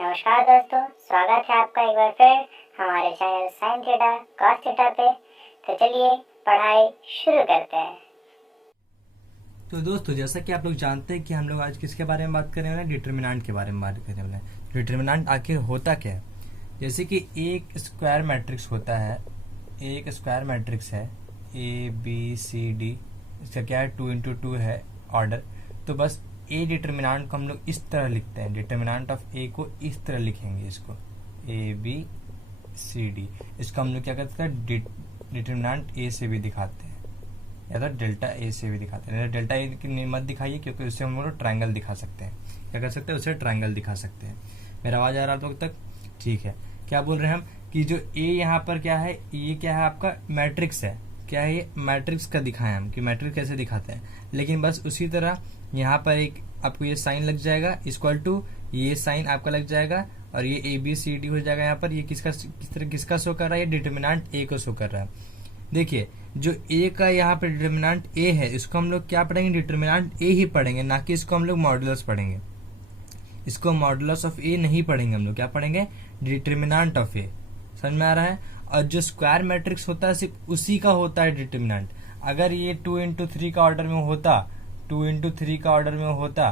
नमस्कार दोस्तों, स्वागत है आपका एक बार फिर हमारे channel sine theta cos theta पे। तो चलिए पढ़ाई शुरू करते हैं। तो दोस्तों, जैसा कि आप लोग जानते हैं कि हम लोग आज किसके बारे में बात करने वाले हैं, डिटर्मिनेंट के बारे में बात करने वाले हैं। डिटर्मिनेंट आखिर होता क्या है? जैसे कि एक स्क्वायर मैट्रिक्स होता है, एक स्क्वायर मैट्रिक्स है ए बी सी डी, इसका क्या है 2x2 है ऑर्डर। तो बस ए डिटर्मिनेंट को हम लोग इस तरह लिखते हैं, डिटर्मिनेंट ऑफ ए को इस तरह लिखेंगे, इसको ए बी सी डी। इसको हम लोग क्या करते हैं, डिटर्मिनेंट ए से भी दिखाते हैं या तो डेल्टा ए से भी दिखाते हैं। डेल्टा ए की मत दिखाइए क्योंकि उससे हम लोग ट्रायंगल दिखा सकते हैं। क्या कर सकते हैं, उससे ट्रायंगल दिखा सकते हैं। मेरा आवाज आ रहा है आप लोग तक? ठीक है। क्या बोल रहे हैं हम कि जो ए यहाँ पर क्या है, ये क्या है आपका मैट्रिक्स है। क्या है ये? मैट्रिक्स का दिखाएं हम कि मैट्रिक्स कैसे दिखाते हैं। लेकिन बस उसी तरह यहाँ पर एक आपको ये साइन लग जाएगा, इक्वल टू ये साइन आपका लग जाएगा और ये ए बी सी डी हो जाएगा। यहाँ पर ये किसका शो कर रहा है, ये डिटर्मिनेंट ए को शो कर रहा है। देखिए, जो ए का यहाँ पर डिटर्मिनेंट ए है, इसको हम लोग क्या पढ़ेंगे, डिटर्मिनेंट ए ही पढ़ेंगे, ना कि इसको हम लोग मॉडुलस पढ़ेंगे। इसको मॉडुलस ऑफ ए नहीं पढ़ेंगे हम लोग, क्या पढ़ेंगे, डिटर्मिनेंट ऑफ ए। समझ में आ रहा है? और जो स्क्वायर मैट्रिक्स होता है सिर्फ उसी का होता है डिटर्मिनेंट। अगर ये 2x3 का ऑर्डर में होता, 2x3 का ऑर्डर में होता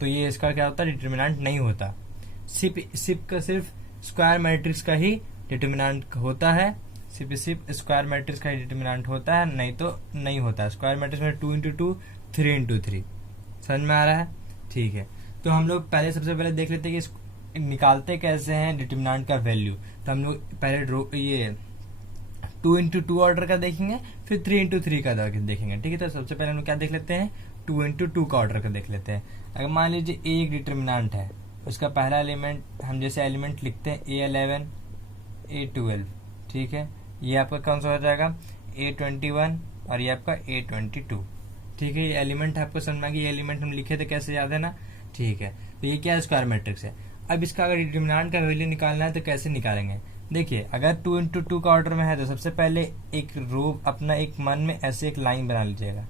तो ये इसका क्या होता, डिटर्मिनेंट नहीं होता। सिर्फ स्क्वायर मैट्रिक्स का ही डिटर्मिनेंट होता है, सिर्फ स्क्वायर मैट्रिक्स का ही डिटर्मिनेंट होता है, नहीं तो नहीं होता। स्क्वायर मैट्रिक्स में 2x2 3x3। समझ में आ रहा है? ठीक है। तो हम लोग सबसे पहले देख लेते हैं कि निकालते कैसे हैं डिटर्मिनेंट का वैल्यू। तो हम लोग पहले ये 2x2 ऑर्डर का देखेंगे, फिर 3x3 का देखेंगे। ठीक है। तो सबसे पहले हम लोग क्या देख लेते हैं, 2x2 का ऑर्डर का देख लेते हैं। अगर मान लीजिए ए एक डिटर्मिनेंट है, उसका पहला एलिमेंट हम जैसे एलिमेंट लिखते हैं A11 A12। ठीक है। ये आपका कौन सा हो जाएगा, A21 और ये आपका A22। ठीक है। ये एलिमेंट आपको समझ में आ गया, ये एलिमेंट हम लिखे थे, कैसे याद है ना? ठीक है। तो ये क्या है, स्क्वायर मैट्रिक्स है। अब इसका अगर डिटर्मिनेंट का वैल्यू निकालना है तो कैसे निकालेंगे? देखिए, अगर 2x2 का ऑर्डर में है तो सबसे पहले एक रो अपना एक मन में ऐसे एक लाइन बना लीजिएगा।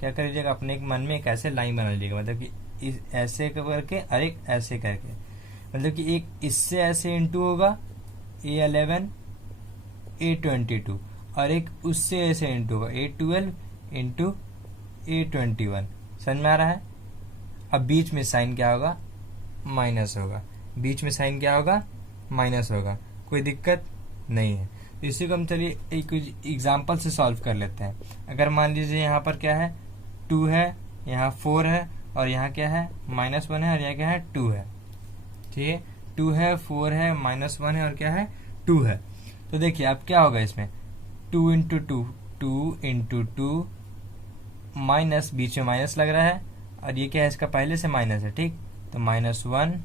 क्या कर लीजिएगा, अपने एक मन में एक ऐसे लाइन बना लीजिएगा, मतलब कि इस ऐसे करके और एक ऐसे करके, मतलब कि एक इससे ऐसे इंटू होगा A11 A22 और एक उससे ऐसे इंटू होगा A12 इंटू A21। समझ में आ रहा है? अब बीच में साइन क्या होगा, माइनस होगा। बीच में साइन क्या होगा, माइनस होगा। कोई दिक्कत नहीं है। तो इसी को हम चलिए एक एग्जांपल से सॉल्व कर लेते हैं। अगर मान लीजिए यहाँ पर क्या है, 2 है, यहाँ 4 है और यहाँ क्या है, -1 है और यहाँ क्या है, 2 है। ठीक है। 2 है, 4 है, -1 है और क्या है, 2 है। तो देखिए अब क्या होगा इसमें, 2 माइनस, बीच में माइनस लग रहा है और ये क्या है, इसका पहले से माइनस है। ठीक। तो -1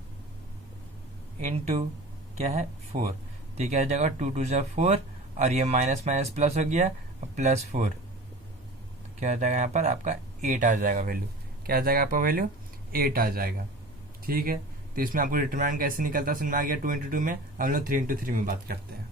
इंटू क्या है, 4। तो ये क्या हो जाएगा, 2 2 जा 4 और ये माइनस माइनस प्लस हो गया, +4। तो क्या हो जाएगा, यहाँ पर आपका 8 आ जाएगा वैल्यू। क्या आ जाएगा आपका वैल्यू, 8 आ जाएगा। ठीक है। तो इसमें आपको डिटर्मिनेंट कैसे निकलता है समझ में आ गया। 2x2 में हम लोग 3x3 में बात करते हैं।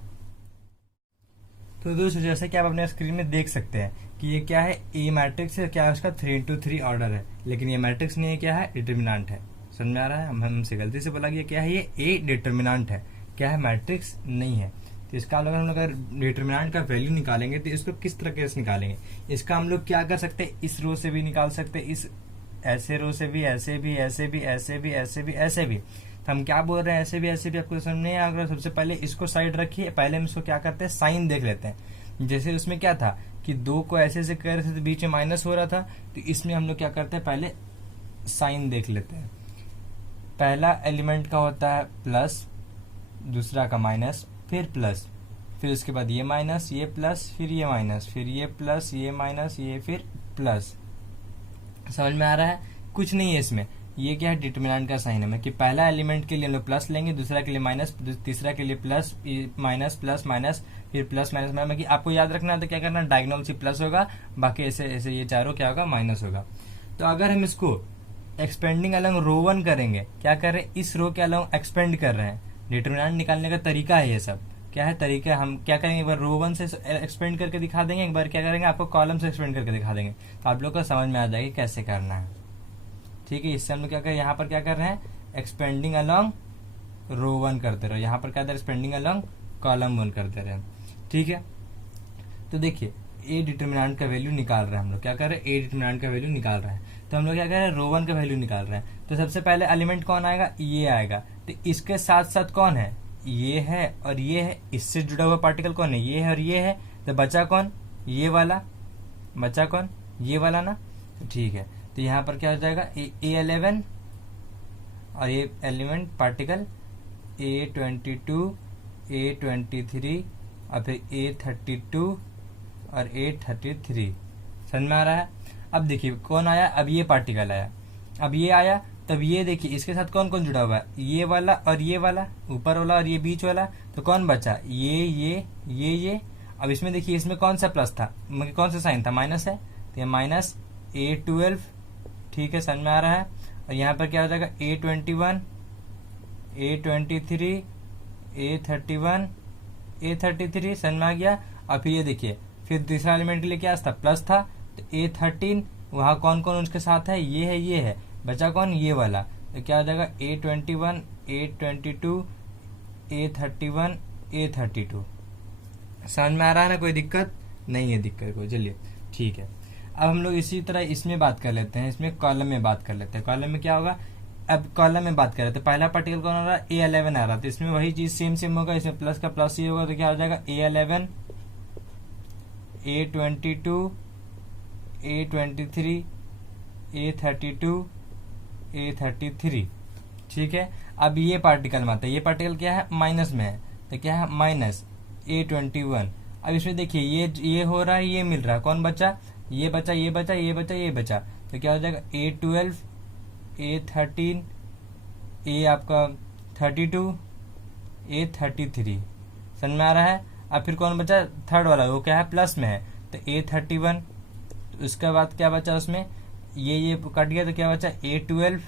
तो दोस्तों, जैसे कि आप अपने स्क्रीन में देख सकते हैं कि ये क्या है, ए मैट्रिक्स है, क्या है उसका 3x3 ऑर्डर है, लेकिन ये मैट्रिक्स नहीं है, क्या है, डिटर्मिनेंट है। समझ में आ रहा है? हमसे गलती से बोला गया क्या है, ये ए डिटर्मिनेंट है, क्या है, मैट्रिक्स नहीं है। तो इसका अगर हम लोग अगर डिटर्मिनेंट का वैल्यू निकालेंगे तो इसको किस तरह से निकालेंगे, इसका हम लोग क्या कर सकते हैं, इस रो से भी निकाल सकते हैं, इस ऐसे रो से भी, ऐसे भी, ऐसे भी, ऐसे भी, ऐसे भी, ऐसे भी। तो हम क्या बोल रहे हैं, ऐसे भी ऐसे भी, आपको समझ नहीं आ रहा। सबसे पहले इसको साइड रखिए, पहले हम इसको क्या करते हैं, साइन देख लेते हैं। जैसे उसमें क्या था कि 2 को ऐसे से कर रहे थे तो बीच में माइनस हो रहा था, तो इसमें हम लोग क्या करते हैं, पहले साइन देख लेते हैं। पहला एलिमेंट का होता है प्लस, दूसरा का माइनस, फिर प्लस, फिर उसके बाद ये माइनस, ये प्लस, फिर ये माइनस, फिर ये प्लस, ये माइनस, ये फिर प्लस। समझ में आ रहा है? कुछ नहीं है इसमें। ये क्या है, डिटर्मिनेंट का साइन है कि पहला एलिमेंट के लिए हम लोग प्लस लेंगे, दूसरा के लिए माइनस, तीसरा के लिए प्लस, माइनस प्लस माइनस, फिर प्लस माइनस। मतलब कि आपको याद रखना है तो क्या करना, डायगोनल से प्लस होगा, बाकी ऐसे ऐसे ये चारों क्या होगा, माइनस होगा। तो अगर हम इसको एक्सपेंडिंग अलॉन्ग रो 1 करेंगे, क्या कर रहे हैं, इस रो के अलॉन्ग एक्सपेंड कर रहे हैं। डिटर्मिनेंट निकालने का तरीका है ये सब। क्या है तरीका, हम क्या करेंगे, एक बार रो 1 से एक्सपेंड करके दिखा देंगे, एक बार क्या करेंगे, आपको कॉलम से एक्सपेंड करके दिखा देंगे, तो आप लोग को समझ में आ जाएगी कैसे करना है। ठीक है। इससे हम लोग क्या करें, यहाँ पर क्या कर रहे हैं, एक्सपेंडिंग अलॉन्ग रो 1 करते रहो, यहाँ पर क्या दे स्पेंडिंग अलोंग कॉलम 1 करते रहे। ठीक है, तो देखिए ए डिटर्मिनेंट का वैल्यू निकाल रहे हैं हम लोग, क्या कर रहे हैं, ए डिटर्मिनेंट का वैल्यू निकाल रहे हैं। तो हम लोग क्या कर रहे हैं, रो 1 का वैल्यू निकाल रहे हैं। तो सबसे पहले एलिमेंट कौन आएगा, ये आएगा। तो इसके साथ साथ कौन है, ये है और ये है, इससे जुड़ा हुआ पार्टिकल कौन है, ये है और ये है। तो बचा कौन, ये वाला, बचा कौन, ये वाला ना। तो ठीक है, तो यहाँ पर क्या हो जाएगा, A11 और ये एलिमेंट पार्टिकल A22, A23 और फिर A32 और A33। समझ में आ रहा है। अब देखिए कौन आया, अब ये पार्टिकल आया, अब ये आया। तब ये देखिए इसके साथ कौन कौन जुड़ा हुआ है, ये वाला और ये वाला, ऊपर वाला और ये बीच वाला। तो कौन बचा, ये। अब इसमें देखिए इसमें कौन सा प्लस था, मतलब कौन सा साइन था, माइनस है। तो ये माइनस A12। ठीक है, समझ में आ रहा है। और यहाँ पर क्या हो जाएगा, A21, A23, A31, A33। समझ में आ गया। और फिर ये देखिए फिर दूसरा एलिमेंट के लिए क्या था, प्लस था। तो A13, वहां कौन कौन उसके साथ है, ये है। बचा कौन, ये वाला। तो क्या हो जाएगा, A21, A22, A31, A32। समझ में आ रहा है ना, कोई दिक्कत नहीं है, दिक्कत कोई। चलिए ठीक है, अब हम लोग इसी तरह इसमें बात कर लेते हैं, इसमें कॉलम में बात कर लेते हैं। कॉलम में क्या होगा, अब कॉलम में बात कर रहे थे, पहला पार्टिकल कौन आ रहा है, A11 आ रहा था। तो इसमें वही चीज सेम होगा, इसमें प्लस का प्लस ही होगा। तो क्या हो जाएगा, A11, A22, A23, A32, A33। ठीक है, अब ये पार्टिकल में आता है, ये पार्टिकल क्या है, माइनस में है। तो क्या है, माइनस A21। अब इसमें देखिए ये हो रहा है, ये मिल रहा है, कौन बचा, ये बचा, ये बचा, ये बचा, ये बचा। तो क्या हो जाएगा, A12, A13, A आपका 32, A33। समझ में आ रहा है। अब फिर कौन बचा, थर्ड वाला, वो क्या है, प्लस में है। तो A31। तो उसके बाद क्या बचा उसमें, ये कट गया। तो क्या बचा, A12,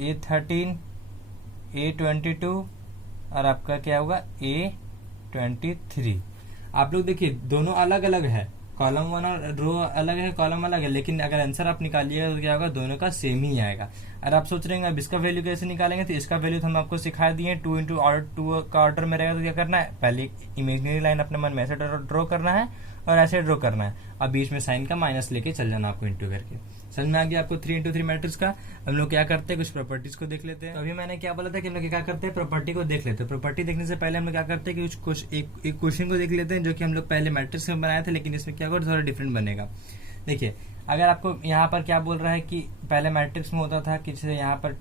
A13, A22 और आपका क्या होगा, A23। आप लोग देखिए दोनों अलग अलग है, कॉलम 1 और रो अलग है, कॉलम अलग है, लेकिन अगर आंसर आप निकालिएगा तो क्या होगा, दोनों का सेम ही आएगा। और आप सोच रहे हैं अब इसका वैल्यू कैसे निकालेंगे, तो इसका वैल्यू तो हम आपको सिखा दिए, 2 इंटू ऑर्डर 2 का ऑर्डर में रहेगा। तो क्या करना है, पहले एक इमेजिनरी लाइन अपने मन में ऐसे ड्रॉ करना है और ऐसे ड्रॉ करना है। अब बीच में साइन का माइनस लेके चल जाना आपको इंटू करके। समझ में आ गया आपको 3 इंटू 3 मैट्रिक्स का। हम लोग क्या करते हैं, कुछ प्रॉपर्टीज को देख लेते हैं। तो अभी मैंने क्या बोला था कि हम लोग क्या करते हैं, प्रॉपर्टी को देख लेते हैं। प्रॉपर्टी देखने से पहले हम लोग क्या करते हैं कि कुछ एक क्वेश्चन को देख लेते हैं, जो कि हम लोग पहले मैट्रिक्स में बनाए थे, लेकिन इसमें क्या होगा, थोड़ा डिफरेंट बनेगा। देखिए अगर आपको यहाँ पर क्या बोल रहा है कि पहले मैट्रिक्स में होता था कि जैसे यहाँ पर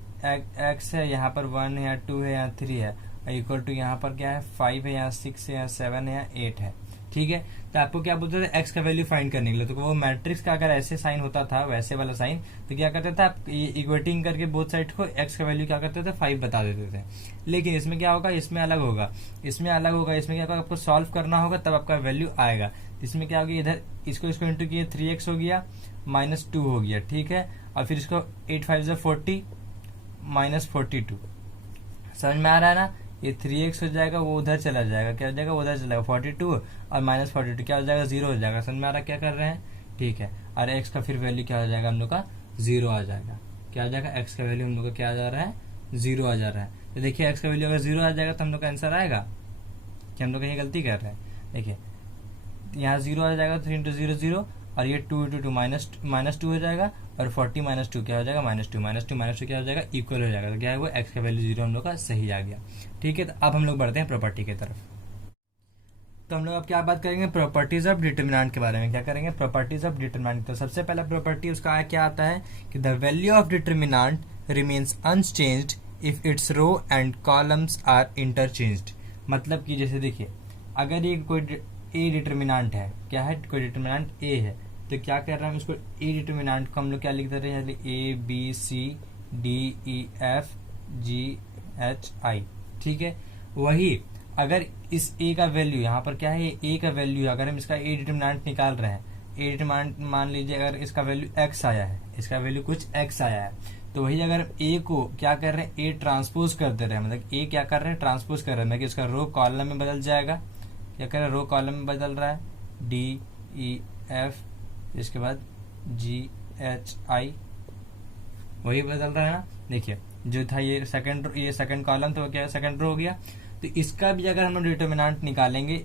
x है, यहाँ पर 1 है, यहाँ 2 है, यहाँ 3 है, इक्वल टू यहाँ पर क्या है, 5 है, यहाँ 6 है, यहाँ 7 है, यहाँ 8 है। ठीक है, तो आपको क्या बोलते थे, x का वैल्यू फाइंड करने के लिए। तो वो मैट्रिक्स का अगर ऐसे साइन होता था, वैसे वाला साइन, तो क्या करते थे आप, इक्वेटिंग करके बोथ साइड को x का वैल्यू क्या करते थे, 5 बता देते थे। लेकिन इसमें क्या होगा, इसमें अलग होगा, इसमें अलग होगा। इसमें क्या होगा, आपको सॉल्व करना होगा तब आपका वैल्यू आएगा। इसमें क्या होगा, इधर इसको इंटू किए 3x हो गया, -2 हो गया। ठीक है, और फिर इसको 8 5 40 -42। समझ में आ रहा है ना, ये 3x हो जाएगा, वो उधर चला जाएगा, क्या हो जाएगा, उधर चला जाएगा 42 और -42 क्या हो जाएगा, 0 हो जाएगा। समझ में आ रहा है क्या कर रहे हैं। ठीक है, और x का फिर वैल्यू क्या हो जाएगा, हम लोग का 0 आ जाएगा। क्या आ जाएगा, x का वैल्यू हम लोग का क्या आ जा रहा है, 0 आ जा रहा है। तो देखिए x का वैल्यू अगर 0 आ जाएगा तो हम लोग का आंसर आएगा कि हम लोग कहीं गलती कर रहे हैं। देखिए यहाँ 0 आ जाएगा, 3 इंटू 0 0, और ये 2 इंटू 2 -2 हो जाएगा, और 40 -2 क्या हो जाएगा, -2 क्या हो जाएगा, इक्वल हो जाएगा। तो क्या है वो, x का वैल्यू 0 हम लोग का सही आ गया। ठीक है, तो अब हम लोग बढ़ते हैं प्रॉपर्टी की तरफ। तो हम लोग अब क्या बात करेंगे, प्रॉपर्टीज ऑफ डिटर्मिनेंट के बारे में। क्या करेंगे, प्रॉपर्टीज ऑफ डिटर्मिनेंट। तो सबसे पहला प्रॉपर्टी उसका क्या आता है कि the value of determinant remains unchanged if its row and columns are interchanged. मतलब कि जैसे देखिए अगर ये कोई ए डिटर्मिनेंट है, क्या है, कोई डिटर्मिनेंट ए है, तो क्या कर रहे हैं, उसको ए डिटर्मिनेंट को हम लोग क्या लिख दे रहे हैं, ABCDEFGHI। ठीक है, वही अगर इस ए का वैल्यू यहाँ पर क्या है, ए का वैल्यू अगर हम इसका ए डिटर्मिनेंट निकाल रहे हैं, ए डिटर्मिनेंट मान लीजिए अगर इसका वैल्यू x आया है, इसका वैल्यू कुछ x आया है, तो वही अगर ए को क्या कर रहे हैं, ए ट्रांसपोज कर दे रहे हैं, मतलब ए क्या कर रहे हैं, ट्रांसपोज कर रहे हैं, कि उसका रो कॉलम में बदल जाएगा। क्या कर रहे हैं, रो कॉलम में बदल रहा है, DEF, इसके बाद GHI, वही बदल रहा है ना। देखिए जो था ये सेकंड कॉलम तो क्या सेकंड रो हो गया। तो इसका भी अगर हम लोग डिटर्मिनेंट निकालेंगे,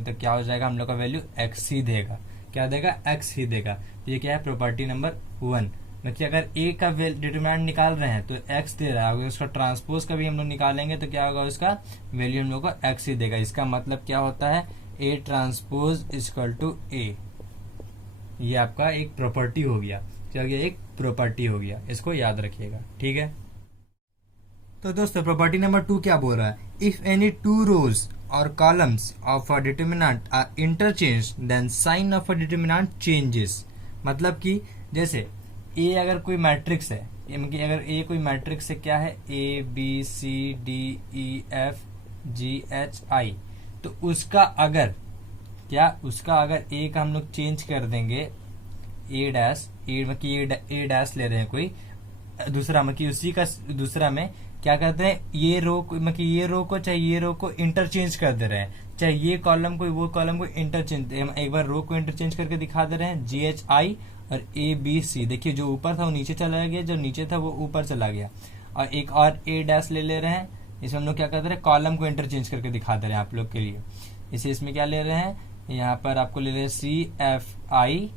तो क्या हो जाएगा, हम लोग का वैल्यू x ही देगा। क्या देगा, x ही देगा। तो ये क्या है, प्रॉपर्टी नंबर 1। मतलब अगर a का डिटर्मिनेंट निकाल रहे हैं तो x दे रहा है, अगर उसका ट्रांसपोज का भी हम लोग निकालेंगे तो क्या होगा, उसका वैल्यू हम लोग को x ही देगा। इसका मतलब क्या होता है, a transpose equal to a। ये आपका एक प्रॉपर्टी हो गया, क्या हो गया, एक प्रॉपर्टी हो गया। इसको याद रखिएगा, ठीक है। तो दोस्तों प्रॉपर्टी नंबर 2 क्या बोल रहा है, इफ एनी टू रोज और columns of a determinant are interchange then sign of a determinant changes. मतलब कि जैसे ए अगर कोई मैट्रिक्स है, अगर ए कोई मैट्रिक्स है, क्या है, A B C D E F G H I, तो उसका अगर ए का हम लोग चेंज कर देंगे ए डैश, ए डैश ले रहे हैं कोई दूसरा, मतलब उसी का दूसरा में क्या करते हैं, ये रो को चाहे ये रो को इंटरचेंज कर दे रहे हैं, चाहे ये कॉलम को वो कॉलम को इंटरचेंज, एक बार रो को इंटरचेंज करके दिखा दे रहे हैं, जी एच आई और ए बी सी। देखिए जो ऊपर था वो नीचे चला गया, जो नीचे था वो ऊपर चला गया। और एक और ए डैश ले रहे हैं, इसमें हम लोग क्या कर दे रहे हैं, कॉलम को इंटरचेंज करके दिखा दे रहे हैं आप लोग के लिए। इसे इसमें क्या ले रहे हैं, यहाँ पर आपको ले रहे हैं सी एफ आई,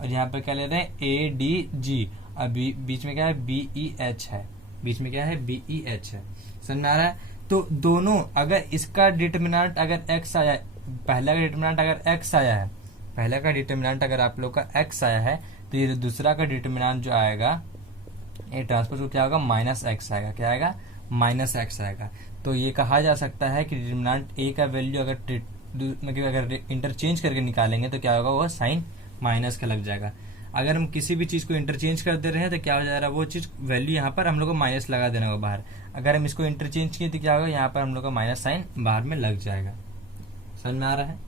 और यहाँ पर क्या ले रहे हैं, ए डी जी, और बीच में क्या है, बी ई एच है, बीच में क्या है, बी ई एच है। समझ में आ रहा है। तो दोनों अगर इसका डिटर्मिनेंट अगर x आया, पहला का डिटर्मिनेंट अगर x आया है, पहला का डिटर्मिनेंट अगर आप लोग का x आया है, तो ये दूसरा का डिटर्मिनेंट जो आएगा ये ट्रांसपोज को क्या होगा, माइनस एक्स आएगा। क्या आएगा, माइनस एक्स आएगा। तो ये कहा जा सकता है कि डिटर्मिनेंट a का वैल्यू अगर इंटरचेंज करके निकालेंगे तो क्या होगा, वो साइन माइनस का लग जाएगा। अगर हम किसी भी चीज को इंटरचेंज कर दे रहे हैं तो क्या हो जा रहा है, वो चीज वैल्यू यहाँ पर हम लोग को माइनस लगा देना होगा बाहर। अगर हम इसको इंटरचेंज किए तो क्या होगा, यहाँ पर हम लोग का माइनस साइन बाहर में लग जाएगा। समझ में आ रहा है,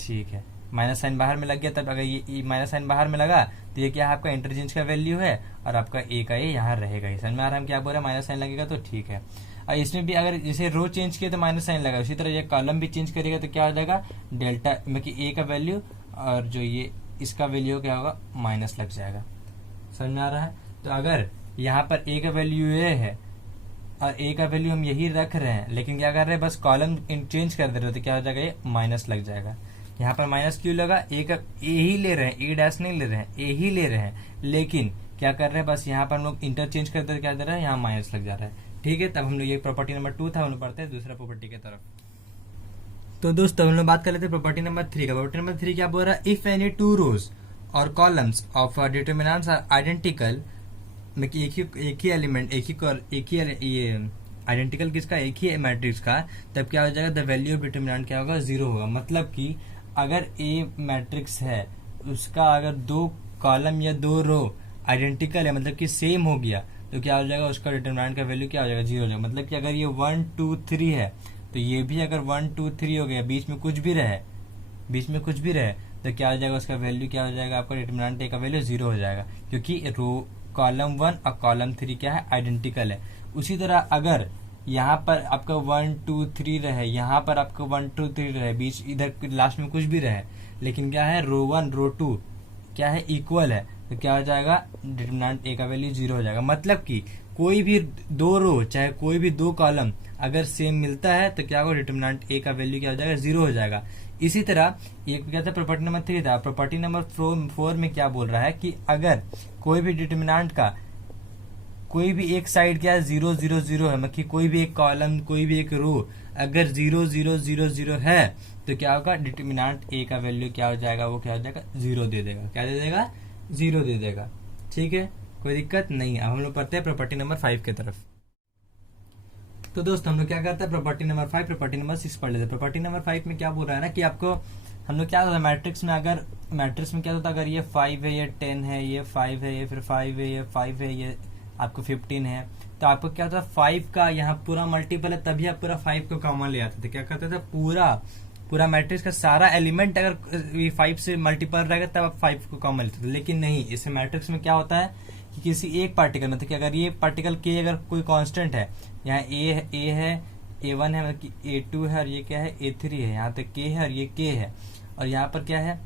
ठीक है। माइनस साइन बाहर में लग गया, तब अगर ये माइनस साइन बाहर में लगा तो ये क्या है, आपका इंटरचेंज का वैल्यू है, और आपका ए का ये यहाँ रहेगा ही। समझ में आ रहा है हम क्या बोल रहे हैं, माइनस साइन लगेगा तो ठीक है। और इसमें भी अगर जैसे रो चेंज किया तो माइनस साइन लगा, उसी तरह ये कॉलम भी चेंज करेगा तो क्या हो जाएगा, डेल्टा मतलब ए का वैल्यू और जो ये इसका वैल्यू क्या होगा, माइनस लग जाएगा। समझ में आ रहा है। तो अगर यहाँ पर ए का वैल्यू ये है और ए का वैल्यू हम यही रख रहे हैं, लेकिन क्या कर रहे हैं, बस कॉलम चेंज कर दे रहे हो, तो क्या हो जाएगा, ये माइनस लग जाएगा। यहाँ पर माइनस क्यों लगा, ए ही ले रहे हैं, ए डैश नहीं ले रहे हैं, ए ही ले रहे हैं, लेकिन क्या कर रहे हैं, बस यहाँ पर हम लोग इंटरचेंज कर दे क्या दे रहा है, यहाँ माइनस लग जा रहा है। ठीक है, तब हम लोग ये प्रॉपर्टी नंबर 2 था, हम लोग पढ़ते हैं दूसरा प्रॉपर्टी की तरफ। तो दोस्तों हम लोग बात कर लेते हैं प्रॉपर्टी नंबर 3 का। प्रॉपर्टी नंबर 3 क्या बोल रहा है, इफ एनी टू रोज और columns of determinants are identical, एक ही एलिमेंट ये आइडेंटिकल किसका, एक ही मैट्रिक्स का, तब क्या हो जाएगा, द वैल्यू ऑफ डिटर्मिनेंट क्या होगा, 0 होगा। मतलब कि अगर ए मैट्रिक्स है, उसका अगर 2 कॉलम या 2 रो आइडेंटिकल है, मतलब कि सेम हो गया, तो क्या हो जाएगा, उसका डिटर्मिनेंट का वैल्यू क्या हो जाएगा, 0 हो जाएगा। मतलब कि अगर ये 1 2 3 है तो ये भी अगर 1 2 3 हो गया, बीच में कुछ भी रहे तो क्या हो जाएगा, उसका वैल्यू क्या हो जाएगा, आपका डिटर्मिनेंट ए का वैल्यू 0 हो जाएगा, क्योंकि रो कॉलम 1 और कॉलम 3 क्या है, आइडेंटिकल है। उसी तरह अगर यहाँ पर आपका 1 2 3 रहे, यहाँ पर आपका 1 2 3 रहे, बीच इधर लास्ट में कुछ भी रहे, लेकिन क्या है, रो 1 रो 2 क्या है, इक्वल है, तो क्या हो जाएगा, डिटर्मिनेंट ए का वैल्यू 0 हो जाएगा। मतलब कि कोई भी 2 रो चाहे कोई भी 2 कॉलम अगर सेम मिलता है तो क्या होगा, डिटर्मिनेंट ए का वैल्यू क्या हो जाएगा, 0 हो जाएगा। इसी तरह ये क्या था, प्रॉपर्टी नंबर 3 था। प्रॉपर्टी नंबर 4 में क्या बोल रहा है कि अगर कोई भी डिटर्मिनेंट का कोई भी एक साइड क्या है, 0 0 0 है, मतलब कोई भी एक कॉलम कोई भी एक रो अगर 0 0 0 0 है, तो क्या होगा, डिटर्मिनेंट ए का वैल्यू क्या हो जाएगा, वो क्या हो जाएगा, 0 दे देगा। क्या दे देगा, 0 दे देगा। ठीक है, कोई दिक्कत नहीं। अब हम लोग पढ़ते हैं प्रॉपर्टी नंबर 5 की तरफ। तो दोस्तों हम लोग क्या करते हैं, प्रॉपर्टी नंबर 5 प्रॉपर्टी नंबर 6 पढ़ लेते हैं। प्रॉपर्टी नंबर 5 में क्या बोल रहा है ना कि आपको हम लोग क्या होता है, मैट्रिक्स में क्या होता है, अगर ये 5 है, ये 10 है, ये 5 है, ये फिर 5 है, ये 5 है, ये आपको 15 है, तो आपको क्या होता है, 5 का यहाँ पूरा मल्टीपल है, तभी आप पूरा 5 को कॉमन ले आते थे। क्या करते थे, पूरा मैट्रिक्स का सारा एलिमेंट अगर 5 से मल्टीपल रहेगा तब आप 5 को कॉमन लेते थे। लेकिन नहीं, इस मैट्रिक्स में क्या होता है कि किसी एक पार्टिकल मतलब कि अगर ये पार्टिकल के अगर कोई कांस्टेंट है, यहाँ ए है, A1 है, मतलब कि A2 है, और ये क्या है, A3 है, यहाँ तक K है और ये K है, और यहाँ पर क्या है,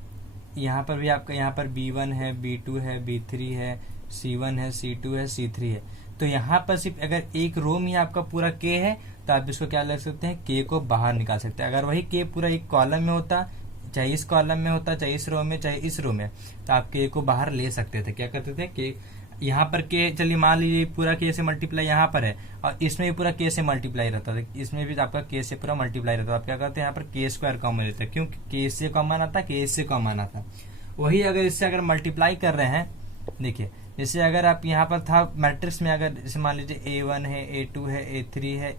यहाँ पर भी आपका यहाँ पर B1 है, B2 है, B3 है, C1 है, C2 है, C3 है। तो यहाँ पर सिर्फ अगर एक रो में आपका पूरा K है तो आप इसको क्या लग सकते हैं, K को बाहर निकाल सकते हैं। अगर वही K पूरा एक कॉलम में होता, चाहे इस कॉलम में होता, चाहे इस रो में, चाहे इस रो में, तो आप K को बाहर ले सकते थे। क्या करते थे, K यहाँ पर K, चलिए मान लीजिए पूरा K से मल्टीप्लाई यहाँ पर है और इसमें भी पूरा K से मल्टीप्लाई रहता था, इसमें भी आपका K से पूरा मल्टीप्लाई रहता था। आप क्या करते हैं, यहाँ पर K स्क्वायर कॉमन लेते हैं, क्योंकि K इससे कॉमन आता, K इससे कॉमन आता। वही अगर इससे अगर मल्टीप्लाई कर रहे हैं, देखिए जैसे अगर आप यहाँ पर था मैट्रिक्स में, अगर जैसे मान लीजिए A1 है, A2 है, A3 है,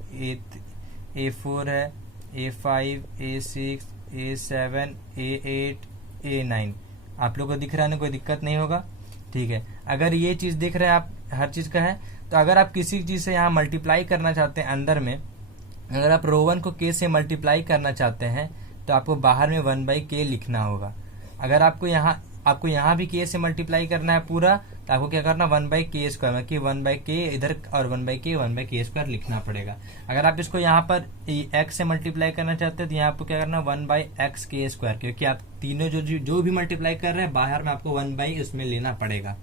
A4 है, A5, A6, A7, A8, A9, आप लोग को दिख रहा है ना, कोई दिक्कत नहीं होगा, ठीक है। अगर ये चीज देख रहे हैं आप, हर चीज का है, तो अगर आप किसी चीज से यहाँ मल्टीप्लाई करना चाहते हैं अंदर में, अगर आप रो 1 को K से मल्टीप्लाई करना चाहते हैं तो आपको बाहर में 1/K लिखना होगा। अगर आपको यहाँ भी K से मल्टीप्लाई करना है पूरा, तो आपको क्या करना, 1/K स्क्वायर, मतलब कि 1/K इधर और 1/K स्क्वायर लिखना पड़ेगा। अगर आप इसको यहाँ पर x से मल्टीप्लाई करना चाहते हैं तो यहाँ आपको क्या करना, 1/x स्क्वायर, क्योंकि आप तीनों जो भी मल्टीप्लाई कर रहे हैं बाहर में आपको 1/ उसमें लेना पड़ेगा,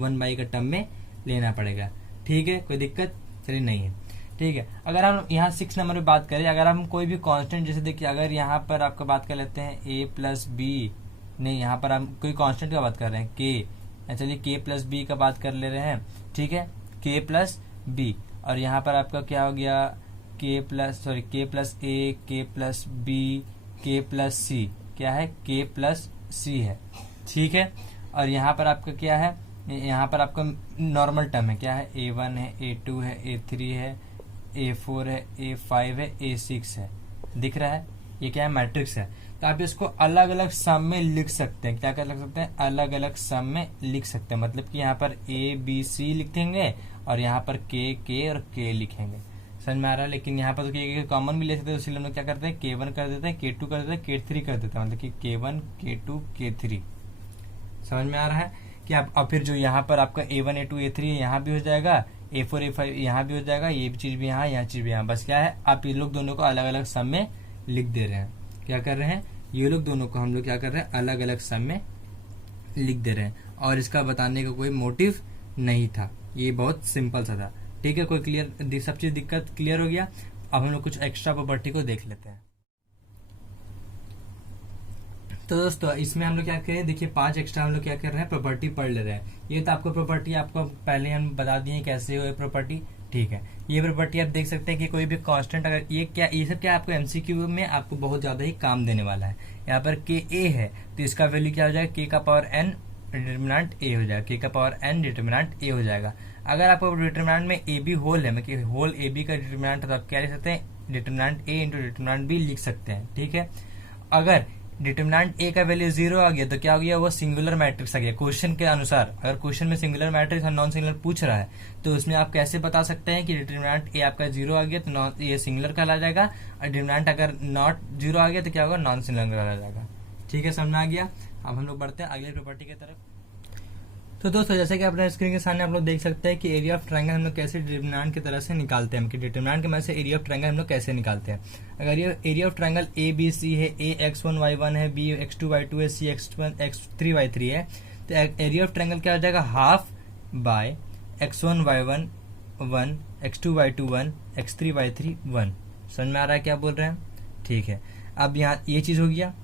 1/ का टर्म में लेना पड़ेगा, ठीक है। कोई दिक्कत चलिए नहीं है, ठीक है। अगर हम यहाँ 6 नंबर पे बात करें, अगर हम कोई भी कांस्टेंट, जैसे देखिए अगर यहाँ पर आपका बात कर लेते हैं a+b, नहीं यहाँ पर हम कोई कांस्टेंट का बात कर रहे हैं k, चलिए k+b का बात कर ले रहे हैं, ठीक है, k+b, और यहाँ पर आपका क्या हो गया, k+a, k+b, k+c, क्या है, k+c है, ठीक है। और यहाँ पर आपका क्या है, यहाँ पर आपका नॉर्मल टर्म है, क्या है, A1 है, A2 है, A3 है, A4 है, A5 है, A6 है, दिख रहा है, ये क्या है, मैट्रिक्स है। तो आप इसको अलग अलग सम में लिख सकते हैं, क्या कर सकते हैं, अलग अलग सम में लिख सकते हैं, मतलब कि यहाँ पर ABC लिखेंगे और यहाँ पर K और K लिखेंगे, समझ में आ रहा है। लेकिन यहाँ पर तो K कॉमन भी ले सकते हैं, तो इसलिए हम लोग क्या करते हैं, K1 कर देते हैं, K2 कर देते हैं, K3 कर देते हैं, मतलब कि K1, K2, K3, समझ में आ रहा है कि आप। और फिर जो यहाँ पर आपका A1, A2, A3 यहाँ भी हो जाएगा, A4, A5 यहाँ भी हो जाएगा, ये चीज भी यहाँ चीज भी यहाँ, बस क्या है, आप ये लोग दोनों को अलग अलग सम में लिख दे रहे हैं। क्या कर रहे हैं, ये लोग दोनों को हम लोग क्या कर रहे हैं, अलग अलग सम में लिख दे रहे हैं, और इसका बताने का कोई मोटिव नहीं था, ये बहुत सिंपल सा था, ठीक है। कोई क्लियर, सब चीज दिक्कत क्लियर हो गया। अब हम लोग कुछ एक्स्ट्रा प्रॉपर्टी को देख लेते हैं। तो दोस्तों इसमें हम लोग क्या करें, देखिए 5 एक्स्ट्रा हम लोग क्या कर रहे हैं, प्रॉपर्टी पढ़ ले रहे हैं। ये तो आपको प्रॉपर्टी आपको पहले हम बता दिए कैसे हो प्रॉपर्टी, ठीक है। ये प्रॉपर्टी आप देख सकते हैं कि कोई भी कांस्टेंट, अगर ये सब क्या आपको एमसीक्यू में आपको बहुत ज्यादा ही काम देने वाला है। यहाँ पर के ए है तो इसका वैल्यू क्या हो जाएगा, k का पावर n डिटर्मिनेंट a हो जाएगा, k का पावर n डिटर्मिनेंट a हो जाएगा। अगर आपको डिटर्मिनेंट में ए बी होल है, मतलब होल ए बी का डिटर्मिनेंट है, तो आप क्या लिख सकते हैं, determinant a into determinant b लिख सकते हैं, ठीक है। अगर डिटर्मिनेंट ए का वैल्यू 0 आ गया तो क्या हो गया, वो सिंगुलर मैट्रिक्स आ गया क्वेश्चन के अनुसार। अगर क्वेश्चन में सिंगुलर मैट्रिक्स और नॉन सिंगुलर पूछ रहा है तो उसमें आप कैसे बता सकते हैं कि डिटर्मिनेंट ए आपका 0 आ गया तो ये सिंगुलर कहला जाएगा, और डिटर्मिनेंट अगर नॉट 0 आ गया तो क्या होगा, नॉन सिंगुलर कहला जाएगा, ठीक है, समझ में आ गया। अब हम लोग बढ़ते हैं अगले प्रॉपर्टी की तरफ। तो दोस्तों जैसे कि अपने स्क्रीन के सामने आप लोग देख सकते हैं कि एरिया ऑफ ट्रायंगल हम लोग कैसे डिटर्मिनेंट की तरह से निकालते हैं, कि डिटर्मिनेंट की मदद से एरिया ऑफ ट्रायंगल हम लोग कैसे निकालते हैं। अगर ये area of triangle A B C है, ए x1 y1 है, बी x2 y2 है, सी x3 y3 है, तो एरिया ऑफ ट्रायंगल क्या हो जाएगा, half bye x1 y1 1, x2 y2 1, x3 y3 1। समझ में आ रहा है क्या बोल रहे हैं, ठीक है। अब यहाँ ये चीज हो गया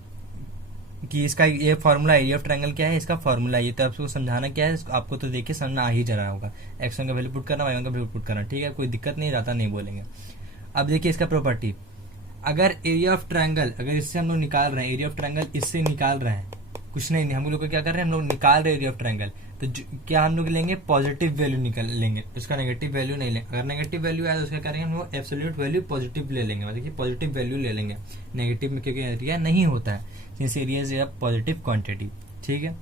कि इसका ये फॉर्मूला एरिया ऑफ ट्रायंगल क्या है, इसका फॉर्मूला ये, तो आपको समझाना क्या है, आपको तो देखिए समझ में आ ही जा रहा होगा। x1 का वैल्यू पुट करना, y1 का वैल्यू पुट करना, ठीक है, कोई दिक्कत नहीं, रहता नहीं बोलेंगे। अब देखिए इसका प्रॉपर्टी, अगर एरिया ऑफ ट्रायंगल, अगर इससे हम लोग निकाल रहे हैं, एरिया ऑफ ट्रायंगल इससे निकाल रहे हैं, कुछ नहीं, हम लोग क्या कर रहे हैं, हम लोग निकाल रहे हैं एरिया ऑफ ट्रायंगल, तो क्या हम लोग लेंगे, पॉजिटिव वैल्यू निकल लेंगे, उसका नेगेटिव वैल्यू नहीं लेंगे। अगर नेगेटिव वैल्यू आया तो उसका करेंगे हम लोग एब्सोल्यूट वैल्यू पॉजिटिव ले लेंगे, मतलब कि पॉजिटिव वैल्यू ले लेंगे, नेगेटिव में क्योंकि एरिया नहीं होता है, since area is a positive quantity, ठीक है।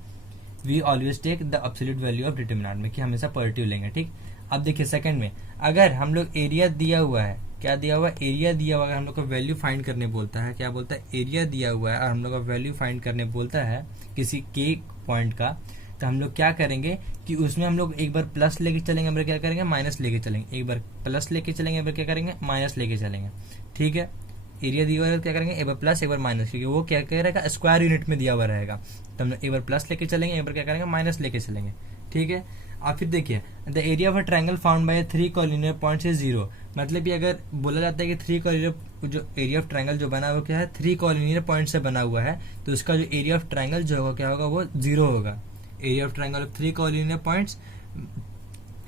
We always take the absolute value of determinant में, कि हमेशा पॉजिटिव लेंगे, ठीक। अब देखिए सेकंड में, अगर हम लोग एरिया दिया हुआ है, क्या दिया हुआ है, एरिया दिया हुआ है, अगर हम लोग को वैल्यू फाइंड करने बोलता है, क्या बोलता है, एरिया दिया हुआ है और हम लोग का वैल्यू फाइंड करने बोलता है किसी के पॉइंट का, तो हम लोग क्या करेंगे कि उसमें हम लोग एक बार प्लस लेके चलेंगे, एक बार क्या करेंगे, माइनस लेके चलेंगे, एक बार प्लस लेके चलेंगे, एक बार क्या करेंगे, माइनस लेके चलेंगे, ठीक है। एरिया दिया हुआ है क्या करेंगे, एक बार प्लस एक बार माइनस, क्योंकि वो क्या करेगा, स्क्वायर यूनिट में दिया हुआ रहेगा, तो हम लोग एक बार प्लस लेके चलेंगे, एक बार क्या करेंगे, माइनस लेके चलेंगे, ठीक है। आप फिर देखिए the area of a triangle found by 3 collinear points is 0। मतलब कि अगर बोला जाता है कि 3 कोलिनियर जो एरिया ऑफ ट्रायंगल जो बना हुआ क्या है 3 कोलिनियर पॉइंट से बना हुआ है, तो उसका जो एरिया ऑफ ट्रायंगल जो होगा क्या होगा वो 0 होगा। Area of triangle of 3 collinear points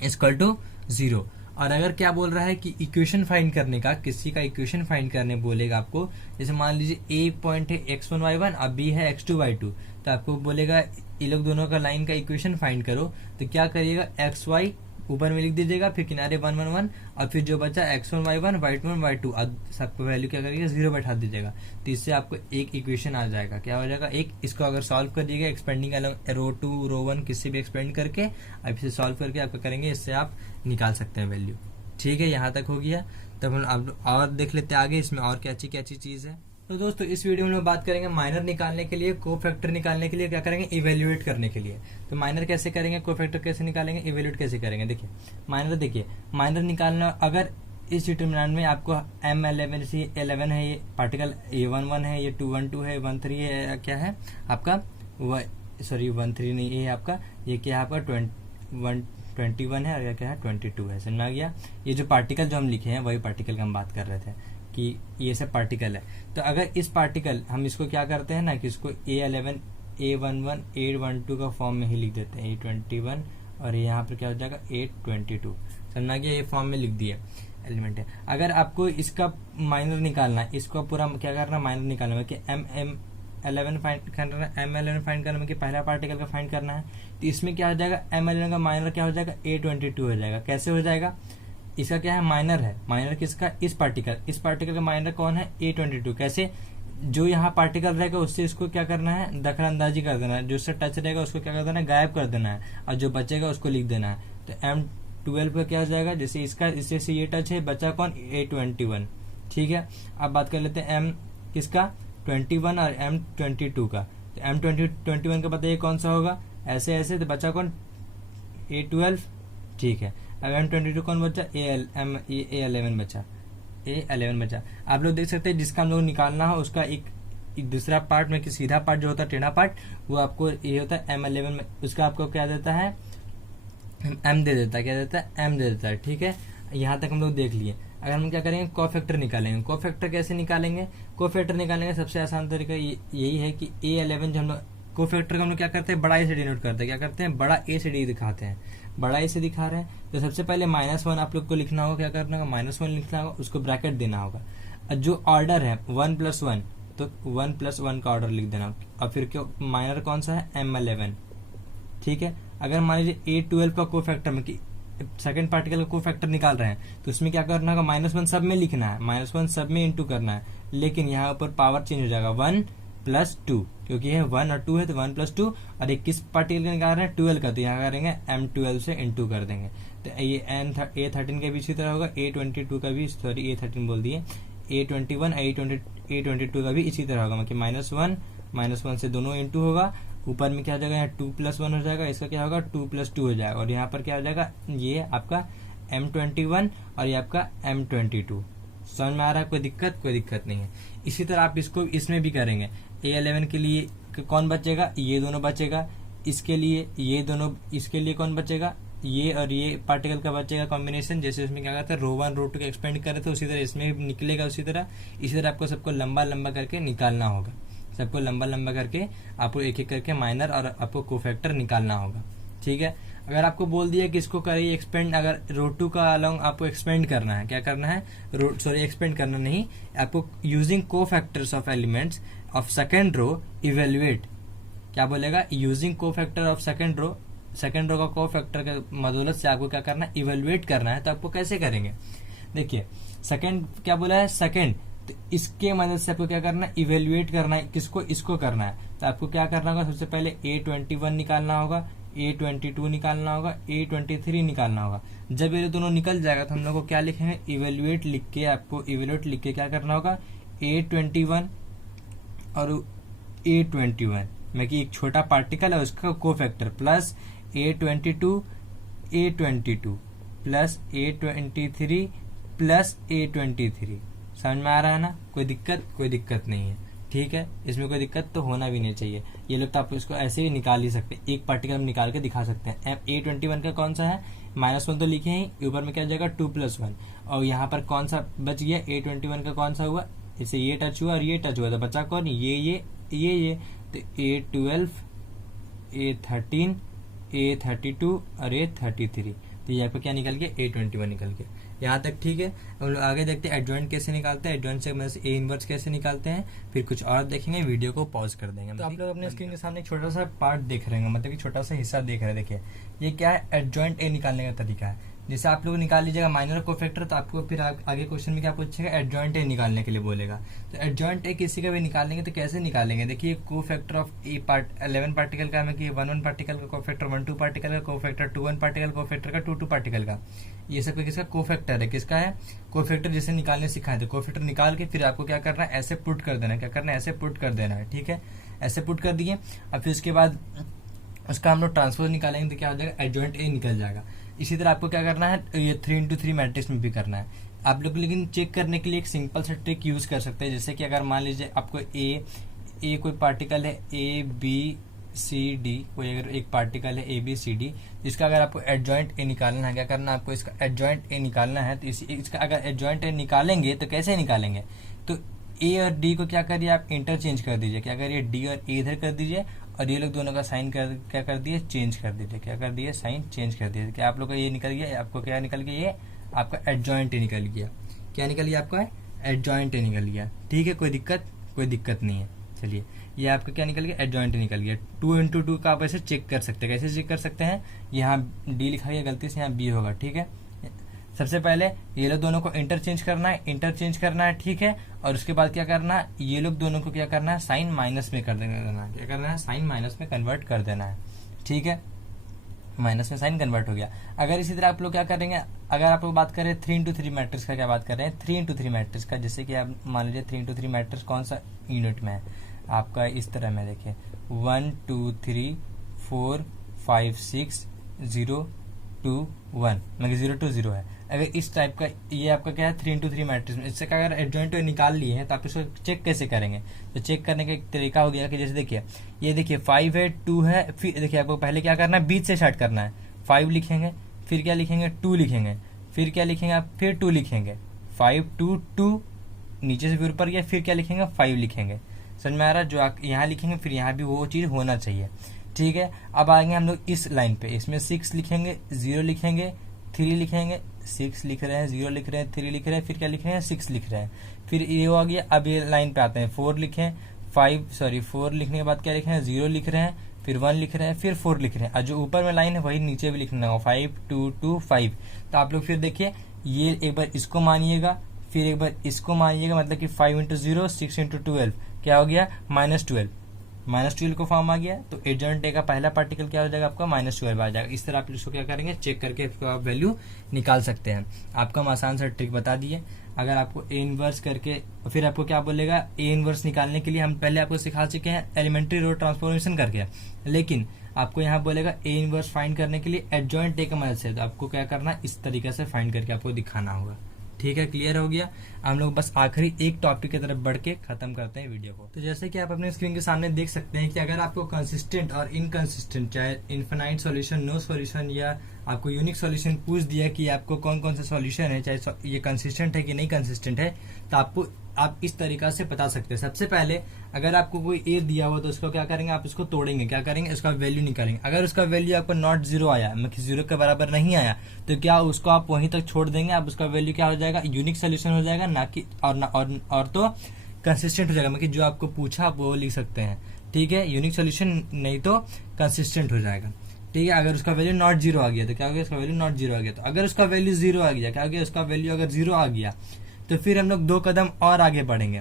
equal to 0। और अगर क्या बोल रहा है कि इक्वेशन फाइंड करने का, किसी का इक्वेशन फाइंड करने बोलेगा आपको, जैसे मान लीजिए ए पॉइंट है x1 y1 और बी है x2 y2, तो आपको बोलेगा ये लोग दोनों का लाइन का इक्वेशन फाइंड करो, तो क्या करिएगा एक्स वाई ऊपर में लिख दीजिएगा, फिर किनारे 1 1 1 और फिर जो बचा x1 y1 y2 y2 और सबको वैल्यू क्या करिएगा 0 बैठा दीजिएगा। तो इससे आपको एक इक्वेशन आ जाएगा, क्या हो जाएगा एक। इसको अगर सॉल्व कर दीजिएगा एक्सपेंडिंग अलग रो 2 रो 1 किसी भी एक्सपेंड करके, अब इसे सॉल्व करके आपको करेंगे, इससे आप निकाल सकते हैं वैल्यू। ठीक है, यहाँ तक हो गया। तब हम अब और देख लेते हैं आगे इसमें और क्या अच्छी चीज है। तो दोस्तों इस वीडियो में हम लोग बात करेंगे माइनर निकालने के लिए, कोफैक्टर निकालने के लिए क्या करेंगे, इवेल्युएट करने के लिए। तो माइनर कैसे करेंगे, कोफैक्टर कैसे निकालेंगे, इवेल्युएट कैसे करेंगे। देखिए माइनर, देखिए माइनर निकालना, अगर इस डिटरमिनेंट में आपको M11 से 11 है, ये पार्टिकल A11 है, ये 212 है, 13 है, क्या है आपका 13 नहीं, ये आपका ये क्या है आपका 21 है, और क्या है 22 है। समझ आ गया। ये जो पार्टिकल जो हम लिखे हैं वही पार्टिकल का हम बात कर रहे थे कि ये सब पार्टिकल है। तो अगर इस पार्टिकल हम इसको क्या करते हैं ना कि इसको A11 A11 A12 का फॉर्म में ही लिख देते हैं, A21 और यहाँ पर क्या हो जाएगा A22। समझना गया, ये फॉर्म में लिख दिया एलिमेंट है। अगर आपको इसका माइनर निकालना है, इसको पूरा क्या करना, माइनर निकालना है कि M11 फाइंड करना है, M11 फाइंड करना है कि पहला पार्टिकल का फाइंड करना है, तो इसमें क्या हो जाएगा M11 का माइनर क्या हो जाएगा A22 हो जाएगा। कैसे हो जाएगा, इसका क्या है माइनर है, माइनर किसका, इस पार्टिकल का माइनर कौन है A22। कैसे, जो यहाँ पार्टिकल रहेगा उससे इसको क्या करना है, दखल अंदाजी कर देना है, जो उससे टच रहेगा उसको क्या कर देना है, गायब कर देना है, और जो बचेगा उसको लिख देना है। तो M12 का क्या हो जाएगा, जैसे इसका इससे से ये टच है, बचा कौन A21। ठीक है, अब बात कर लेते हैं M किसका 21 और M22 का। तो M21 का बताइए कौन सा होगा, ऐसे ऐसे, तो बचा कौन A12। ठीक है, अब M22 कौन बचा, A11 बचा। आप लोग देख सकते हैं जिसका हम लोग निकालना हो उसका एक दूसरा पार्ट में कि सीधा पार्ट जो होता है टेढ़ा पार्ट, वो आपको ये होता है M11 में, उसका आपको क्या देता है M दे देता है, क्या देता है M दे देता है। ठीक है, यहाँ तक हम लोग देख लिए। अगर हम क्या करेंगे, कोफैक्टर निकालेंगे। कोफैक्टर कैसे निकालेंगे, कोफैक्टर निकालेंगे सबसे आसान तरीका यही है कि A11 जो हम लोग कोफैक्टर का हम लोग क्या करते हैं, बड़ा ए से डिनोट करते हैं, क्या करते हैं बड़ा ए से डी दिखाते हैं, बड़ा ए से दिखा रहे हैं। तो सबसे पहले -1 आप लोग को लिखना होगा, क्या करना होगा -1 लिखना होगा, उसको ब्रैकेट देना होगा। और जो ऑर्डर है 1 + 1, तो 1 + 1 का ऑर्डर लिख देना। और फिर क्यों माइनर कौन सा है M11। ठीक है, अगर मान लीजिए A12 का कोफैक्टर में कि सेकंड पार्टिकल का कोफैक्टर निकाल रहे हैं, तो उसमें क्या करना होगा, -1 सब में लिखना है, -1 सब में इंटू करना है, लेकिन यहाँ ऊपर पावर चेंज हो जाएगा 1 + 2, क्योंकि ये 1 और 2 है तो 1 + 2। और एक किस पार्टिकल का निकाल रहे हैं 12 का, तो यहाँ करेंगे M12 से इंटू कर देंगे। तो ये A13 का भी इसी तरह होगा, A22 का भी, सॉरी A13 बोल दिए, A21 A22 का भी इसी तरह होगा, मतलब -1 से दोनों इंटू होगा, ऊपर में क्या हो जाएगा, यहाँ 2 + 1 हो जाएगा, इसका क्या होगा 2 + 2 हो जाएगा, और यहाँ पर क्या हो जाएगा, ये आपका M21 और ये आपका M22। समझ में आ रहा है, कोई दिक्कत नहीं है। इसी तरह आप इसको इसमें भी करेंगे। A11 के लिए कौन बचेगा, ये दोनों बचेगा, इसके लिए ये दोनों, इसके लिए कौन बचेगा, ये और ये पार्टिकल का बचेगा कॉम्बिनेशन। जैसे उसमें क्या करता है रो 1 रो 2 का एक्सपेंड करे थे, उसी तरह इसमें भी निकलेगा उसी तरह। इसी तरह आपको सबको लंबा लंबा करके निकालना होगा, सबको लंबा लंबा करके आपको एक एक करके माइनर और आपको कोफैक्टर निकालना होगा। ठीक है, अगर आपको बोल दिया कि इसको करिए एक्सपेंड, अगर रो 2 का अलोंग आपको एक्सपेंड करना है, क्या करना है, एक्सपेंड करना नहीं, आपको using cofactors of elements of second row evaluate, क्या बोलेगा, using cofactor of second row का कोफैक्टर के मदौलत से आपको क्या करना है, इवेल्युएट करना है। तो आपको कैसे करेंगे, देखिए सेकेंड क्या बोला है, सेकेंड, तो इसके मदद से आपको क्या करना है, इवेल्युएट करना है, किसको, इसको करना है। तो आपको क्या करना होगा, सबसे पहले A21 निकालना होगा, A22 निकालना होगा, A23 निकालना होगा। जब ये दोनों निकल जाएगा तो हम लोग को क्या लिखेंगे, इवेल्युएट लिख के, आपको इवेल्युएट लिख के क्या करना होगा, A21 और A21 में कि एक छोटा पार्टिकल है उसका cofactor plus A22 plus A23 plus A23। समझ में आ रहा है ना, कोई दिक्कत नहीं है। ठीक है, इसमें कोई दिक्कत तो होना भी नहीं चाहिए। ये लोग तो आप इसको ऐसे ही निकाल ही सकते हैं, एक पार्टिकल हम निकाल के दिखा सकते हैं। A21 का कौन सा है, -1 तो लिखे ही, ऊपर में क्या जाएगा 2+1, और यहाँ पर कौन सा बच गया, A21 का कौन सा हुआ, इसे ये टच हुआ और ये टच हुआ, तो बचा कौन, ये तो A12, A13, A32 और A33, तो ये आपको क्या निकल गया, A21 निकल गया। यहाँ तक ठीक है। हम लोग आगे देखते हैं एडजॉइंट कैसे निकालते हैं, एडजॉइंट से मदद से ए इनवर्स कैसे निकालते हैं, फिर कुछ और देखेंगे, वीडियो को पॉज कर देंगे। तो आप लोग अपने स्क्रीन के सामने एक छोटा सा पार्ट देख रहे हैं, मतलब कि छोटा सा हिस्सा देख रहे हैं। देखिए ये क्या है, एडजॉइंट ए निकालने का तरीका है। जैसे आप लोग निकाल लीजिएगा माइनर कोफैक्टर, तो आपको फिर आगे क्वेश्चन में क्या पूछेगा, एडजॉइंट ए निकालने के लिए बोलेगा। तो एडजॉइंट ए किसी का भी निकालेंगे तो कैसे निकालेंगे, देखिए कोफैक्टर ऑफ ए 11 पार्टिकल का हमें कि 1 पार्टिकल का कोफैक्टर 1 पार्टिकल का कोफैक्टर 2 पार्टिकल कोफैक्टर का 2 पार्टिकल का, ये सब किसका कोफैक्टर है, किसका है कोफैक्टर, जैसे निकालने सिखाए थे। कोफैक्टर निकाल के फिर आपको क्या करना है, ऐसे पुट कर देना है, क्या करना है, ऐसे पुट कर देना है। ठीक है, ऐसे पुट कर दिए, और फिर उसके बाद उसका हम लोग ट्रांसपोज निकालेंगे तो क्या हो जाएगा, एडजॉइंट ए निकल जाएगा। इसी तरह आपको क्या करना है, ये 3x3 मैट्रिक्स में भी करना है आप लोग। लेकिन चेक करने के लिए एक सिंपल सा ट्रिक यूज कर सकते हैं, जैसे कि अगर मान लीजिए आपको ए कोई पार्टिकल है ABCD, कोई अगर एक पार्टिकल है ABCD, जिसका अगर आपको एडजॉइंट ए निकालना है, क्या करना है आपको, इसका एडजॉइंट ए निकालना है। तो इसका अगर एडजॉइंट ए निकालेंगे तो कैसे निकालेंगे, तो ए और डी को क्या करिए आप इंटरचेंज कर दीजिए, क्या करिए डी और ए इधर कर दीजिए, और ये लोग दोनों का साइन क्या कर दिए, चेंज कर दीजिए, क्या कर दिए, साइन चेंज कर दिए। क्या आप लोग का ये निकल गया, आपको क्या निकल गया, ये आपका एडजॉइंट ए निकल गया। क्या निकल गया आपका, एडजॉइंट ए निकल गया। ठीक है, कोई दिक्कत नहीं है। चलिए ये आपका क्या निकल गया, एडजॉइंट निकल गया। 2x2 का आप ऐसे चेक कर सकते हैं, कैसे चेक कर सकते हैं, यहाँ डी लिखा गया गलती से, यहाँ बी होगा। ठीक है, सबसे पहले ये लोग दोनों को इंटरचेंज करना है। ठीक है, और उसके बाद क्या करना है, ये लोग दोनों को क्या करना है, साइन माइनस में कर देना है। क्या करना है, साइन माइनस में कन्वर्ट कर देना है। ठीक है, माइनस में साइन कन्वर्ट हो गया। अगर इसी तरह आप लोग क्या करेंगे, अगर आप लोग बात करें 3x3 मैट्रिक्स का, क्या बात कर रहे हैं 3x3 मैट्रिक्स का, जैसे कि आप मान लीजिए 3x3 मैट्रिक्स कौन सा यूनिट में है आपका, इस तरह में देखिए 1 2 3 4 5 6 0 2 1, मतलब 0 2 0 है। अगर इस टाइप का ये आपका क्या है 3x3 मैट्रिक्स में, इससे अगर एडजॉइंट निकाल लिए हैं तो आप इसको चेक कैसे करेंगे, तो चेक करने का एक तरीका हो गया कि जैसे देखिए ये देखिए 5 है 2 है, फिर देखिए आपको पहले क्या करना है, बीच से स्टार्ट करना है। 5 लिखेंगे, फिर क्या लिखेंगे 2 लिखेंगे, फिर क्या लिखेंगे आप, फिर 2 लिखेंगे, 5 2 2, नीचे से फिर ऊपर गया, फिर क्या लिखेंगे 5 लिखेंगे। समझ में आ रहा है, जो यहाँ लिखेंगे फिर यहाँ भी वो चीज़ होना चाहिए। ठीक है, अब आएंगे हम लोग इस लाइन पे, इसमें 6 लिखेंगे, 0 लिखेंगे, 3 लिखेंगे, 6 लिख रहे हैं, 0 लिख रहे हैं, 3 लिख रहे हैं, फिर क्या लिख रहे हैं 6 लिख रहे हैं, फिर ये हो गया। अब ये लाइन पे आते हैं, 4 लिखें, 4 लिखने के बाद क्या लिख रहे हैं 0 लिख रहे हैं, फिर 1 लिख रहे हैं, फिर 4 लिख रहे हैं, और जो ऊपर में लाइन है वही नीचे भी लिखना होगा 5 2 2 5। तो आप लोग फिर देखिए ये एक बार इसको मानिएगा, फिर एक बार इसको मानिएगा, मतलब कि 5 × 0 6 × 12 क्या हो गया, -12 को फॉर्म आ गया। तो एडजॉइंट ए का पहला पार्टिकल क्या हो जाएगा आपका, -12 आ जाएगा। इस तरह आप इसको क्या करेंगे, चेक करके इसको आप वैल्यू निकाल सकते हैं। आपको हम आसान सा ट्रिक बता दिए। अगर आपको ए इनवर्स करके फिर आपको क्या बोलेगा, ए इनवर्स निकालने के लिए हम पहले आपको सिखा चुके हैं एलिमेंट्री रो ट्रांसफॉर्मेशन करके, लेकिन आपको यहाँ बोलेगा ए इनवर्स फाइंड करने के लिए एडजॉइंट ए का मदद से, तो आपको क्या करना, इस तरीके से फाइंड करके आपको दिखाना होगा। ठीक है, क्लियर हो गया। हम लोग बस आखिरी एक टॉपिक की तरफ बढ़ के खत्म करते हैं वीडियो को। तो जैसे कि आप अपने स्क्रीन के सामने देख सकते हैं कि अगर आपको कंसिस्टेंट और इनकंसिस्टेंट, चाहे इनफिनाइट सॉल्यूशन, नो सॉल्यूशन, या आपको यूनिक सॉल्यूशन पूछ दिया कि आपको कौन कौन सा सॉल्यूशन है, चाहे ये कंसिस्टेंट है कि नहीं कंसिस्टेंट है, तो आप इस तरीका से बता सकते हैं। सबसे पहले अगर आपको कोई ए दिया हुआ तो उसको क्या करेंगे, आप इसको तोड़ेंगे, क्या करेंगे, उसका वैल्यू निकालेंगे। अगर उसका वैल्यू आपको नॉट 0 आया, मतलब 0 के बराबर नहीं आया, तो क्या उसको आप वहीं तक छोड़ देंगे, आप उसका वैल्यू क्या हो जाएगा, यूनिक सोल्यूशन हो जाएगा, ना कि और तो कंसिस्टेंट हो जाएगा, मतलब जो आपको पूछा आप वो लिख सकते हैं। ठीक है, यूनिक सोल्यूशन नहीं तो कंसिस्टेंट हो जाएगा। ठीक है, अगर उसका वैल्यू नॉट 0 आ गया तो क्या हो गया, उसका वैल्यू नॉट 0 आ गया। तो अगर उसका वैल्यू 0 आ गया, क्या हो गया, उसका वैल्यू अगर 0 आ गया तो फिर हम लोग 2 कदम और आगे बढ़ेंगे।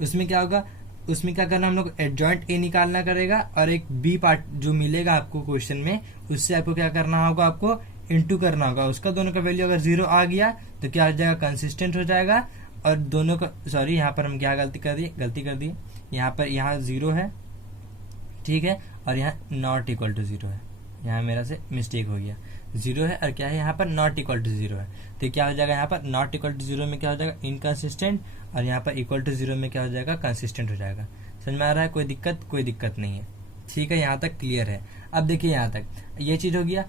उसमें क्या होगा, उसमें क्या करना, हम लोग एडजॉइंट ए निकालना करेगा, और एक बी पार्ट जो मिलेगा आपको क्वेश्चन में, उससे आपको क्या करना होगा, आपको इनटू करना होगा। उसका दोनों का वैल्यू अगर 0 आ गया तो क्या हो जाएगा, कंसिस्टेंट हो जाएगा। और दोनों का सॉरी, यहाँ पर हम क्या गलती कर दी, यहाँ 0 है, ठीक है, और यहाँ नॉट इक्वल टू 0 है, यहाँ मेरा से मिस्टेक हो गया। जीरो है और क्या है यहाँ पर नॉट इक्वल टू जीरो है। तो क्या हो जाएगा यहाँ पर नॉट इक्वल टू जीरो में क्या हो जाएगा इनकंसिस्टेंट, और यहाँ पर इक्वल टू जीरो में क्या हो जाएगा कंसिस्टेंट हो जाएगा। समझ में आ रहा है? कोई दिक्कत नहीं है। ठीक है, यहाँ तक क्लियर है। अब देखिए यहाँ तक ये चीज हो गया।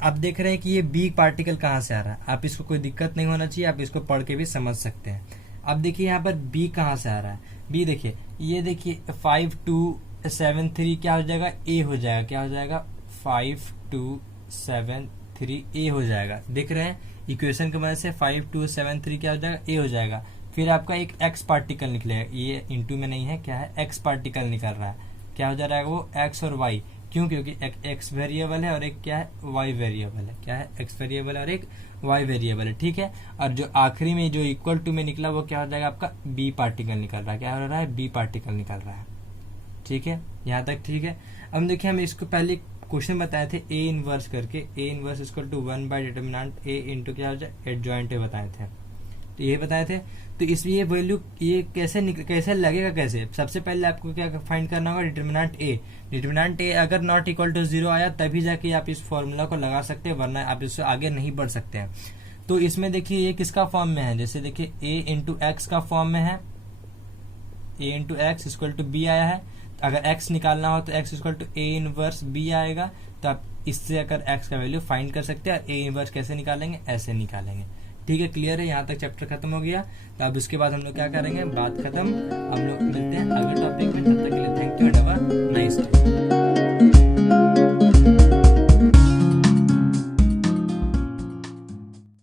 अब देख रहे हैं कि ये बी पार्टिकल कहाँ से आ रहा है। आप इसको कोई दिक्कत नहीं होना चाहिए, आप इसको पढ़ के भी समझ सकते हैं। अब देखिए यहाँ पर बी कहाँ से आ रहा है। बी देखिए, ये देखिए 5273 क्या हो जाएगा ए हो जाएगा। क्या हो जाएगा 5273 ए हो जाएगा। देख रहे हैं इक्वेशन की मदद से 5273 क्या हो जाएगा ए हो जाएगा। फिर आपका एक एक्स पार्टिकल निकलेगा, ये इंटू में नहीं है, क्या है एक्स पार्टिकल निकल रहा है। क्या हो जा रहा है वो एक्स और वाई, क्यों? क्योंकि एक एक्स वेरिएबल है और एक क्या है वाई वेरिएबल है। क्या है एक्स वेरिएबल है और एक वाई वेरिएबल है। ठीक है, और जो आखिरी में जो इक्वल टू में निकला वो क्या हो जाएगा आपका बी पार्टिकल निकल रहा है। क्या हो रहा है बी पार्टिकल निकल रहा है। ठीक है, यहाँ तक ठीक है। अब देखिए हम इसको पहले क्वेश्चन बताए थे ए इनवर्स करके, A inverse equal to 1 by determinant A into क्या हो जाए एडजॉइंट ए बताए थे। तो ये बताए थे। तो इसलिए वैल्यू ये कैसे लगेगा कैसे, सबसे पहले आपको क्या फाइंड करना होगा डिटर्मिनेंट ए। डिटर्मिनेंट ए अगर नॉट इक्वल टू जीरो आया तभी जाके आप इस फॉर्मूला को लगा सकते हैं, वरना आप इससे आगे नहीं बढ़ सकते हैं। तो इसमें देखिए ये किसका फॉर्म में है, जैसे देखिए ए इंटू एक्स का फॉर्म में है, a into x equal to b आया है। अगर x निकालना हो तो x equal to a inverse b आएगा। तो आप इससे अगर x का वैल्यू फाइंड कर सकते हैं। ए इनवर्स कैसे निकालेंगे, ऐसे निकालेंगे। ठीक है, क्लियर है? यहाँ तक चैप्टर खत्म हो गया। तो अब उसके बाद हम लोग क्या करेंगे, बात खत्म। हम लोग मिलते हैं अगले टॉपिक में, तब तक के लिए थैंक यू।